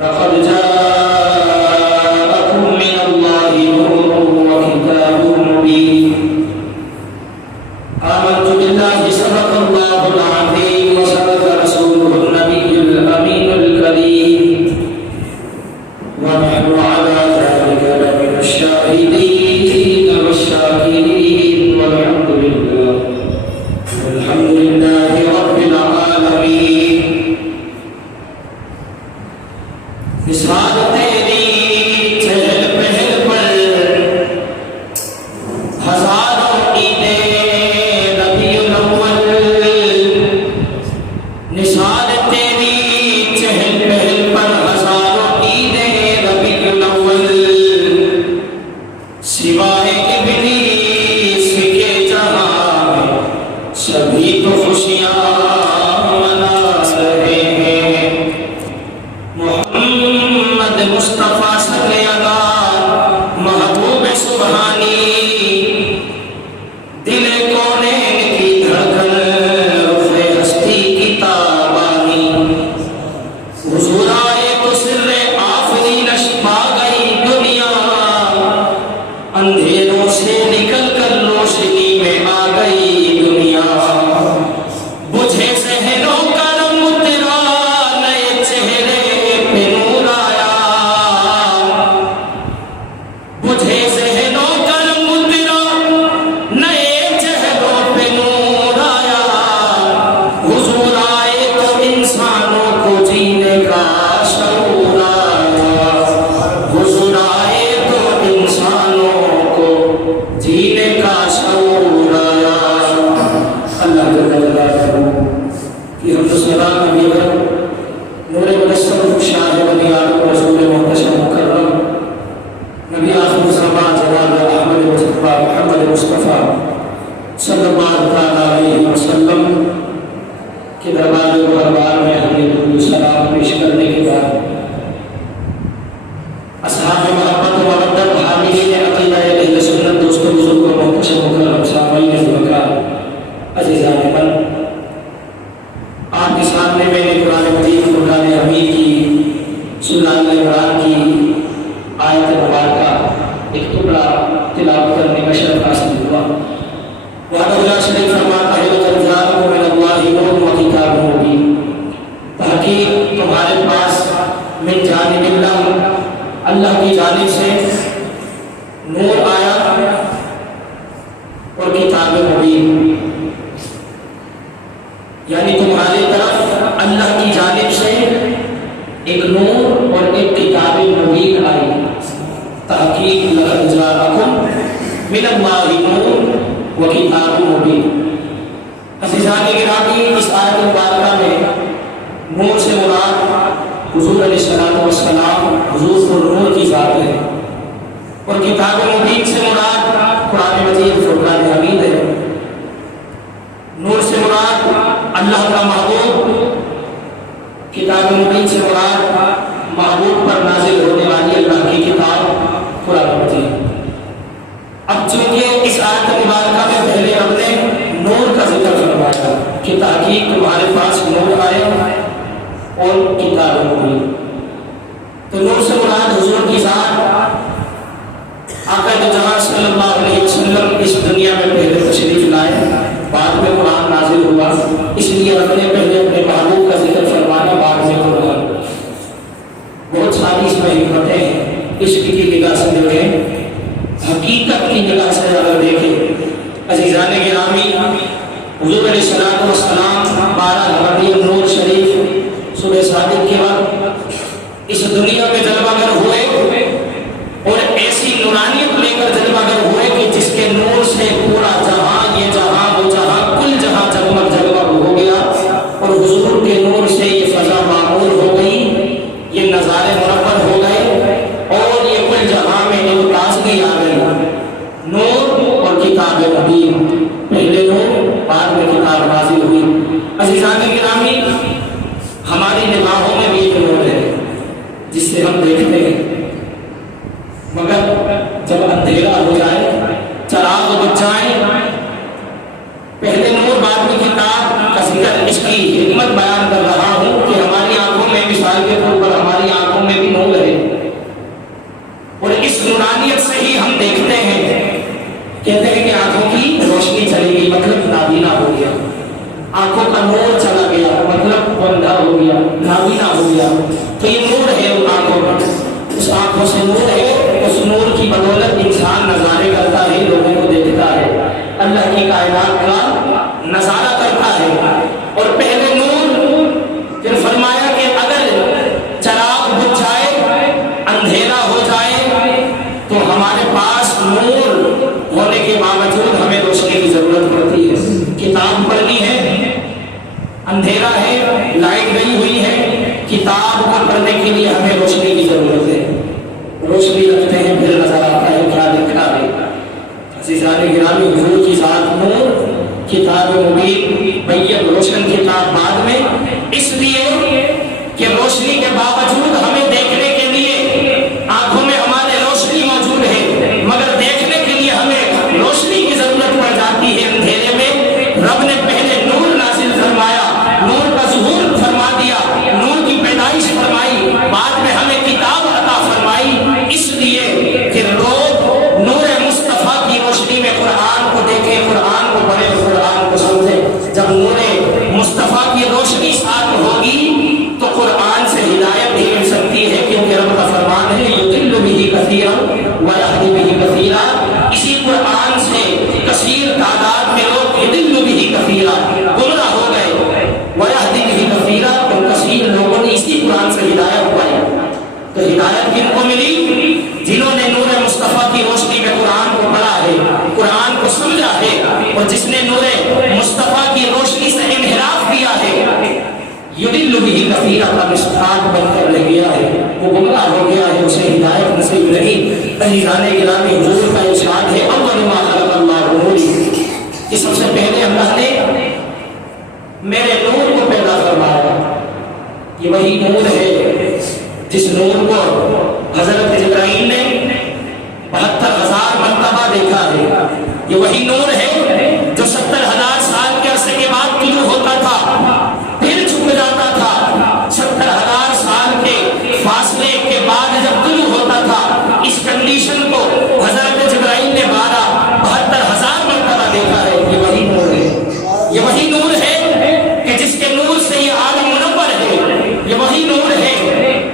لقد جاءكم من الله نور وكتاب مبين آمنت بالله صدق الله العظيم وصدق رسوله النبي الأمين الكريم ونحن على ذلك لمن الشاهدين والشاكرين والحمد لله رب العالمين. نثار تیری چہل پہل پر ہزاروں عید ربیع الاول. نثار تیری چہل پہل پر ہزاروں عید ربیع الاول. سوائے ابلیس کے جہاں میں سبھی تو خوشیاں منا رہے ہیں. محمد مصطفیٰ صلی اللہ محبوب سبحانی دل کونین کی دھڑکن رخ ہستی کی تابانی. حضور آئے تو سر آفرینش پا گئی دنیا. اندھیروں سے نکل کر روشنی میں آ گئی دنیا. بجھے شہروں کا رنگ اترا نئے چہرے پہ نور آیا. بجھے شہروں کا رنگ اترا نئے چہروں پہ نور آیا. حضور آئے تو انسانوں کو جینے کا شعور آیا. حضور آئے تو انسانوں کو جینے کا شعور آیا. اللہ جل جلالہ کی حمد و ثنا نبی اکرم نور مجسم شاہ ولیار رسول محتشم مکرم نبی آخر الزمان جناب احمد مصطفیٰ محمد مصطفیٰ صلی اللہ علیہ وسلم کے دربار میں ہم نے درود و سلام پیش کرنے کے بعد اصحاب محبت و مودت حاملین عقیدہ اہل سنت دوستوں بزرگوں محتشم مکرم سامعین وکرام عزیزان من، آپ کے سامنے میں نے قرآن مجید قرآن حمید کی سورہ آل عمران کی آیت مبارکہ ایک ٹکڑا تلاوت کرنے کا شرف حاصل ہوا. وعدہ اللہ شریف فرماتا ہے لقد جاءکم من اللہ نور وکتاب مبین. تحقیق تمہارے پاس من جانب اللہ کی جانب سے نور آیا اور کتاب مبین، یعنی تمہاری طرف اللہ کی جانب سے ایک نور اور ایک کتاب مبین آئی. تحقیق لقد جاءکم من اللہ نور و کتاب مبین. عزیزان گرامی، اس آیت مبارکہ میں نور سے مراد حضور علیہ السلام حضور نور کی ذات ہے، اور کتاب مبین سے مراد قرآن مجید فرقان حمید ہے. نور سے مراد اللہ کا محبوب، کتاب مبین سے مراد محبوب پر نازل ہونے والی اللہ کی کتاب قرآن مجید. اب چونکہ اس آیت مبارکہ میں پہلے رب نے نور کا ذکر فرمایا کہ تحقیق تمہارے پاس نور آئے اور کتاب مبین، تو نور سے مراد حضور کی ذات. آقا دو جہاں صلی اللہ علیہ وسلم اس دنیا میں پہلے تشریف لائے، بعد میں قرآن نازل ہوا، اس لیے رب نے پہلے اپنے محبوب کا ذکر فرمایا، بعد میں قرآن. بہت ساری اس میں حکمتیں ہیں. عشق کی نگاہ سے دیکھیں، حقیقت کی نگاہ سے اگر دیکھیں عزیزان گرامی، حضور علیہ السلام 12 ربیع النور شریف صبح صادق کے وقت اس دنیا میں جلوہ گر ہوئے اور ایسی نورانیت لے کر جلوہ گر ہوئے کہ جس کے نور سے پورا جہاں، یہ جہاں، وہ جہاں، کل جہاں جگمگ جگمگ ہو گیا. اور حضور کے نور سے یہ فضا معمور ہو گئی، یہ نظارے منور ہو گئے، اور یہ کل جہاں میں ایک تازگی آ گئی. نور اور کتاب مبین، پہلے نور بعد میں کتاب نازل ہوئی. عزیزان گرامی، ہماری نگاہوں میں بھی ایک نور ہے جس سے ہم دیکھتے ہیں، مگر جب اندھیرا ہو جائے، چراغ بجھ جائیں، پہلے نور بعد میں کتاب کا ذکر اس کی حکمت بیان کر رہا ہوں کہ ہماری آنکھوں میں مثال کے طور پر ہماری آنکھوں میں کا نور چلا گیا، مطلب بندہ ہو گیا، نابینا ہو گیا. تو یہ نور ہے ان آنکھوں میں، اس آنکھوں سے نور ہے. اس نور کی بدولت انسان نظارے کرتا ہے، لوگوں کو دیکھتا ہے، اللہ کی کائنات کا نظارہ کرتا ہے. اور پہلے نور، پھر فرمایا کہ اگر چراغ بجھ جائے، اندھیرا ہو جائے، تو ہمارے پاس نور ہونے کے باوجود ہمیں روشنی کی ضرورت پڑتی ہے. کتاب پڑھنی ہے، اندھیرا ہے، لائٹ گئی ہوئی ہے، کتاب کو پڑھنے کے لیے ہمیں روشنی کی ضرورت ہے. روشنی رکھتے ہیں پھر نظر آتا ہے کیا لکھا ہے. عزیزان گرامی، حضور کی ذات نور، کتاب مبین بین روشن کتاب بعد میں، اس لیے کہ روشنی کے باوجود ہمیں دیکھنے کے لیے آنکھوں میں ہمارے روشنی موجود ہے، مگر دیکھنے کے لیے ہمیں روشنی کی ضرورت پڑ جاتی ہے. اندھیرے میں رب نے پہلے نور نازل فرمایا، نور کا ظہور فرما دیا، نور کی پیدائش فرمائی، بعد میں ہمیں کتاب عطا فرمائی. اس لیے کہ لوگ نور مصطفیٰ کی روشنی میں قرآن کو دیکھیں، قرآن کو پڑھیں، قرآن کو سمجھیں. جب نور مصطفیٰ کی روشنی ساتھ ہوگی تو قرآن سے ہدایت بھی مل سکتی ہے، کیونکہ رب کا فرمان ہے یضل بہ کثیرا ویہدی بہ کثیرا. اسی قرآن سے کثیر تعداد میں لوگ یضل بہ کثیرا گمراہ ہو گئے، ویہدی بہ کثیرا، اور کثیر لوگوں نے اسی قرآن سے ہدایت پائی. تو ہدایت کن کو ملی؟ جنہوں نے نور مصطفیٰ کی روشنی میں قرآن کو پڑھا ہے، قرآن کو سمجھا ہے. اور جس نے نور مصطفیٰ کی روشنی سے انحراف کیا ہے، یضل بہ کثیرا کا مستحق بن کر رہ گیا ہے، وہ گمراہ ہو گیا ہے، اسے ہدایت نصیب نہیں. عزیزان گرامی، حضور کا ارشاد ہے اول ما خلق اللہ نوری، کہ سب سے پہلے اللہ نے میرے نور کو پیدا فرمایا. یہ وہی نور ہے جس نور کو حضرت جبرائیل نے 72,000 مرتبہ دیکھا ہے. یہ وہی نور ہے جو 70,000 سال کے عرصے کے بعد طلوع ہوتا تھا، پھر چھپ جاتا تھا. 70,000 سال کے فاصلے کے بعد جب طلوع ہوتا تھا، اس کنڈیشن کو حضرت جبرائیل نے 72,000 مرتبہ دیکھا ہے. یہ وہی نور ہے، یہ وہی نور ہے کہ جس کے نور سے یہ عالم منور ہے. یہ وہی نور ہے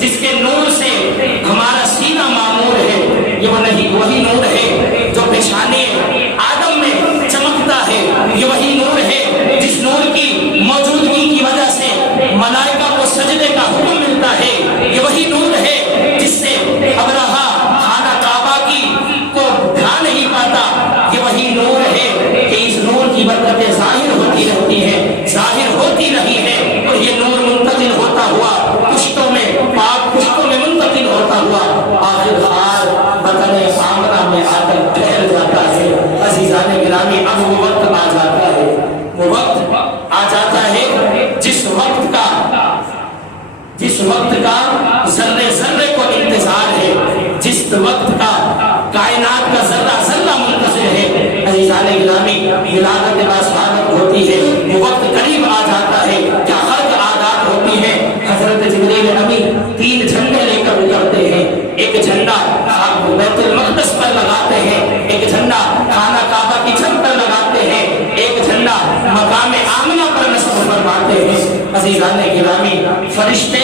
جس کے نور سے ہمارا سینہ معمور ہے. یہ وہی نور ہے جو پیشانی آدم میں چمکتا ہے. یہ وہی نور ہے جس نور کی موجودگی کی وجہ سے ملائکہ کو سجدے کا حکم ملتا ہے. یہ وہی نور ہے جس سے ابرہا خانہ کعبہ کی کو ڈھا نہیں پاتا. یہ وہی نور ہے کہ اس نور کی برکتیں ظاہر ہوتی رہتی ہیں، ظاہر ہوتی رہی ہے، اور یہ نور منتقل ہوتا ہوا پشتوں میں، پاک پشتوں میں منتقل ہوتا ہوا آخر کار بطن آمنہ میں آ کر ٹھہر جاتا ہے. عزیزان گرامی، اب وہ وقت آ جاتا ہے، وہ وقت آ جاتا ہے جس وقت کا ذرے ذرے کو انتظار ہے، جس وقت کا کائنات کا ذرہ ذرہ منتظر ہے. عزیزان گرامی، ولادت باصحابت ہوتی ہے، وہ وقت قریب آ جاتا ہے. کیا خلق آداب ہوتی ہے. حضرت جبریل امین 3 جھنڈے لے کر اترتے ہیں. ایک جھنڈا بیت المقدس پر لگاتے ہیں، ایک جھنڈا خانہ کعبہ کی چھت پر لگاتے ہیں، ایک جھنڈا مقام آمنہ پر نصب فرماتے ہیں. عزیزان گرامی، فرشتے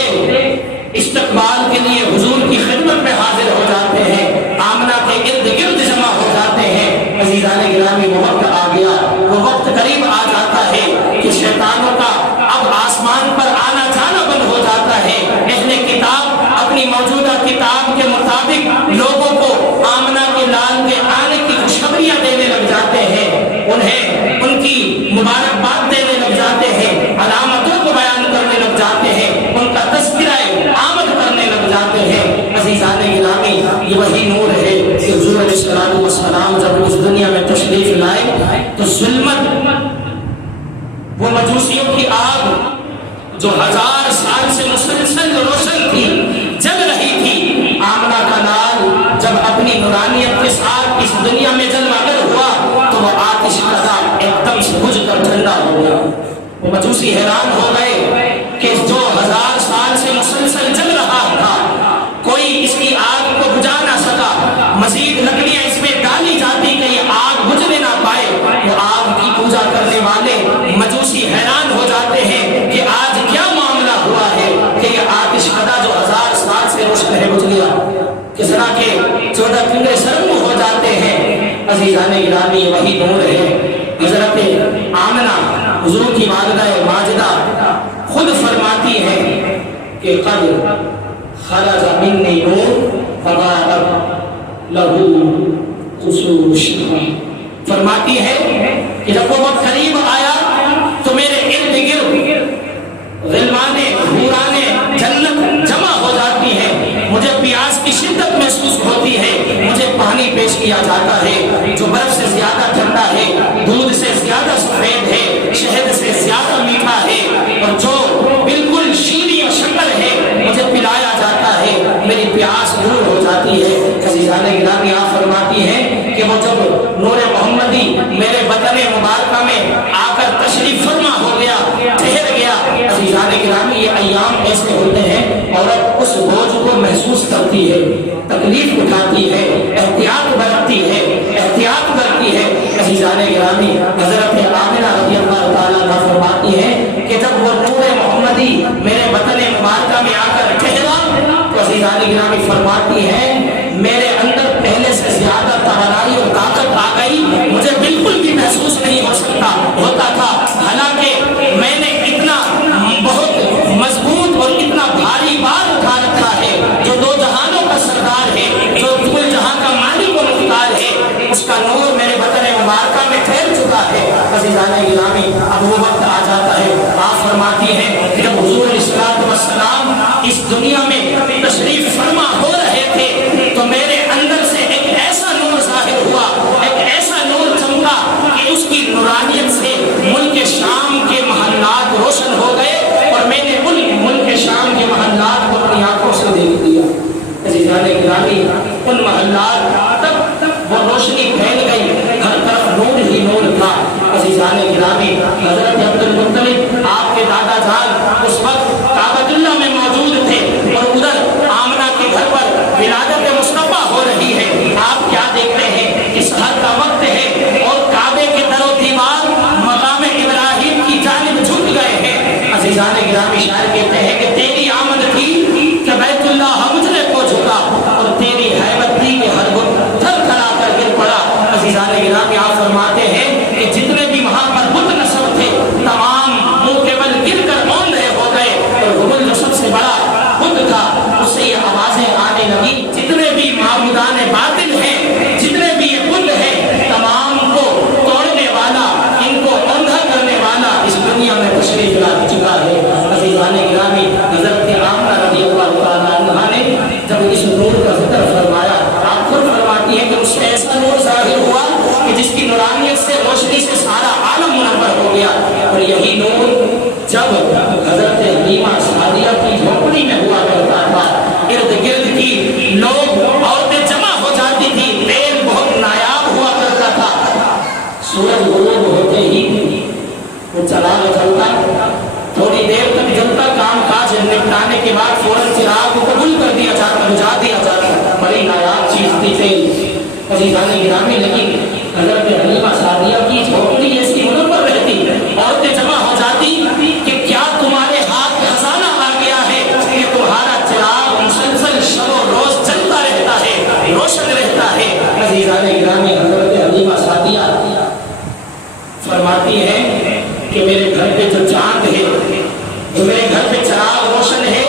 استقبال کے لیے حضور کی خدمت میں حاضر ہو جاتے ہیں، آمنہ کے ارد گرد جمع ہو جاتے ہیں. عزیزان گرامی، وہ وقت آ گیا، وہ وقت قریب آ جاتا ہے کہ شیطانوں کا اب آسمان پر آنا جانا بند ہو جاتا ہے. اہل کتاب اپنی موجودہ کتاب کے مطابق لوگوں کو آمنہ کے لال کے آنے کی خوشخبریاں دینے لگ جاتے ہیں، انہیں ان کی مبارکباد دینے لگ جاتے ہیں، علامتوں کو بیان کرنے لگ جاتے ہیں، ان کا تذکرہ آمد کرنے لگ جاتے ہیں. عزیزان گرامی، یہ وہی نور ہے کہ حضور علیہ السلام جب اس دنیا میں تشریف لائے تو ظلمت، وہ مجوسیوں کی آگ جو 1000 سال سے مسلسل روشن تھی، جل رہی تھی، آمنہ کا لال جب اپنی نورانیت کے ساتھ اس دنیا میں جلوگر ہوا تو وہ آتش کا ایک دم سے بجھ کر ٹھنڈا ہو گیا. وہ مجوسی حیران ہو گئے کہ جو 1000 سال سے مسلسل جل رہا تھا، کوئی اس کی آگ کو بجھا نہ سکا. مزید لکڑیاں اس میں ڈالی جاتی کہ یہ آگ بجھنے نہ پائے. وہ آگ کی پوجا کرنے والے مجوسی حیران ہو جاتے کشادہ جو 1000 سال سے روشن ہے بجھ گیا، کس طرح کے 14 کنگرے سرنگ ہو جاتے ہیں۔ عزیزان گرامی وہی نور ہے۔ حضرت آمنہ حضور کی والدہ ماجدہ خود فرماتی ہے کہ قد خرج منی نور فضاءت لہو قصور الشہر، فرماتی ہے کہ جب وہ وقت قریب آیا تو میرے ارد گرد غلمانے حورانے جنت جمع ہو جاتی ہے، مجھے پیاس کی شدت محسوس ہوتی ہے، مجھے پانی پیش کیا جاتا ہے جو برف سے زیادہ ٹھنڈا ہے، دودھ سے زیادہ سفید ہے، شہد سے زیادہ میٹھا ہے، اور جو بالکل شیریں اور شکر ہے مجھے پلایا جاتا ہے، میری پیاس دور ہو جاتی ہے۔ عزیزان گرامی آپ فرماتی ہیں کہ وہ جب نور محمدی میرے وطن مبارکہ میں آ کر تشریف فرما ہو گیا، ٹھہر گیا، عزیزان گرامی یہ ایام ایسے ہوتے ہیں عورت اس بوجھ کو محسوس کرتی ہے، تکلیف اٹھاتی ہے، احتیاط برتتی ہے، احتیاط کرتی ہے۔ عزیزان گرامی حضرت آمنہ رضی اللہ تعالیٰ عنہ فرماتی ہے کہ جب وہ نور محمدی میرے وطن مبارکہ میں آ کر ٹھہرا تو عزیزان گرامی فرماتی ہے میرے اندر پہلے سے زیادہ توانائی اور طاقت آ گئی، مجھے بالکل بھی محسوس نہیں ہوتا تھا، حالانکہ میں نے اتنا بہت مضبوط اور اتنا بھاری بار اٹھا رکھا ہے، جو دو جہانوں کا سردار ہے، جو کل جہاں کا مالک و مختار ہے، اس کا نور میرے وطن مبارکہ میں ٹھہر چکا ہے۔ عزیزان گرامی اب وہ وقت آ جاتا ہے، آپ فرماتی ہیں کہ جب حضور علیہ الصلوۃ والسلام اس دنیا میں تشریف فرما ہو رہے تھے تو میرے اندر سے ایک ایسا نور ظاہر ہوا، ایک ایسا نور چمکا کہ اس کی نورانیت سے ملک شام کے محلات روشن ہو گئے، اور میں نے ان ملک شام کے محلات کو اپنی آنکھوں سے دیکھ لیا۔ عزیزان گرامی ان محلات تک وہ روشنی پھیل گئی، ہر طرف نور ہی نور تھا۔ عزیزان گرامی حضرت عبد المطلب آپ کے دادا جان اس وقت کعبۃ اللہ میں موجود تھے، اور ادھر آمنہ کے گھر پر ولادت مصطفیٰ ہو رہی ہے۔ آپ کیا دیکھتے ہیں کہ سحر کا وقت ہے اور کعبے کے در و دیوار مقام ابراہیم کی جانب جھک گئے ہیں۔ عزیزان گرامی شاعر کہتے ہیں کہ تیری آمد تھی کہ بیت اللہ مجرے کو جھکا، اور تیری حیبت تھی کہ ہر بت تھر تھرا کر گر پڑا۔ عزیزان گرامی آپ فرماتے ہیں کہ جتنے بھی وہاں پر بت نصب تھے تمام منہ کے بل گر کر اوندھے ہو گئے، اور حبل جو سب سے بڑا بت تھا اس سے یہ آوازیں آنے لگی جتنے بھی معبودان باطل ہیں، جتنے بھی یہ بت ہیں، تمام کو توڑنے والا، ان کو اوندھا کرنے والا اس دنیا میں تشریف لا چکا ہے۔ عزیزان گرامی حضرت آمنہ رضی اللہ تعالیٰ عنہا نے جب اس نور کا ذکر فرمایا، آپ خود فرماتی ہیں کہ اس سے ایسا نور ظاہر ہوا کہ جس کی نورانیت سے روشنی سے سارا عالم منور ہو گیا۔ اور یہی نور جب حضرت حلیمہ سعدیہ کی جھونپڑی میں ہوا کرتا تھا، ارد گرد کی لوگ عورتیں جمع ہو جاتی تھی، تیل بہت نایاب ہوا کرتا تھا، سورج غروب ہوتے ہی وہ چراغ جلتا، تھوڑی دیر تک جلتا، کام کاج نپٹانے کے بعد فوراً چراغ کو قبول کر دیا جاتا، بجھا دیا جاتا، بڑی نایاب چیز تھی تیل۔ عزیزان گرامی لیکن حضرت حلیمہ سعدیہ کی جھونپڑی ایسی منور رہتی، عورتیں جمع ہو جاتی کہ کیا تمہارے ہاتھ خزانہ آ گیا ہے کہ تمہارا چراغ مسلسل شب و روز چلتا رہتا ہے، روشن رہتا ہے۔ عزیزان گرامی حضرت حلیمہ سعدیہ فرماتی ہیں کہ میرے گھر پہ جو چاند ہے، جو میرے گھر پہ چراغ روشن ہے،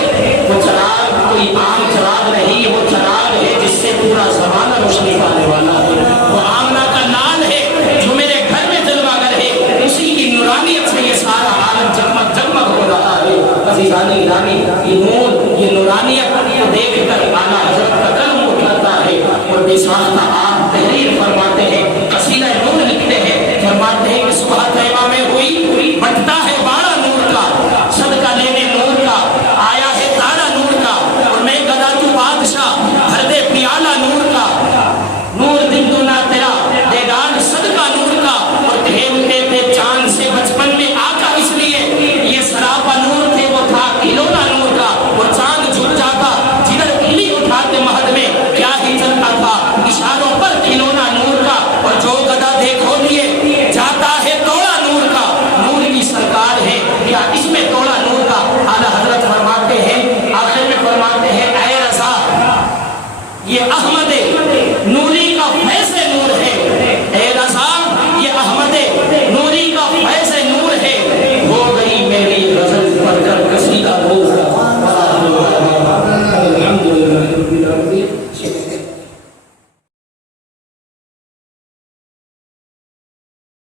وہ چراغ کوئی عام چراغ نہیں، وہ چراغ ہے جس سے پورا زمانہ روشنی پانے والا ہے، وہ آمنہ کا لال ہے جو میرے گھر میں جلوہ گر ہے، اسی کی نورانیت سے یہ سارا عالم جگمگ جگمگ ہو رہا ہے۔ عزیزان گرامی یہ نور، یہ نورانیت کو دیکھ کر اعلیٰ حضرت کا قلم اٹھاتا ہے، اور بے ساختہ آپ تحریر فرماتے ہیں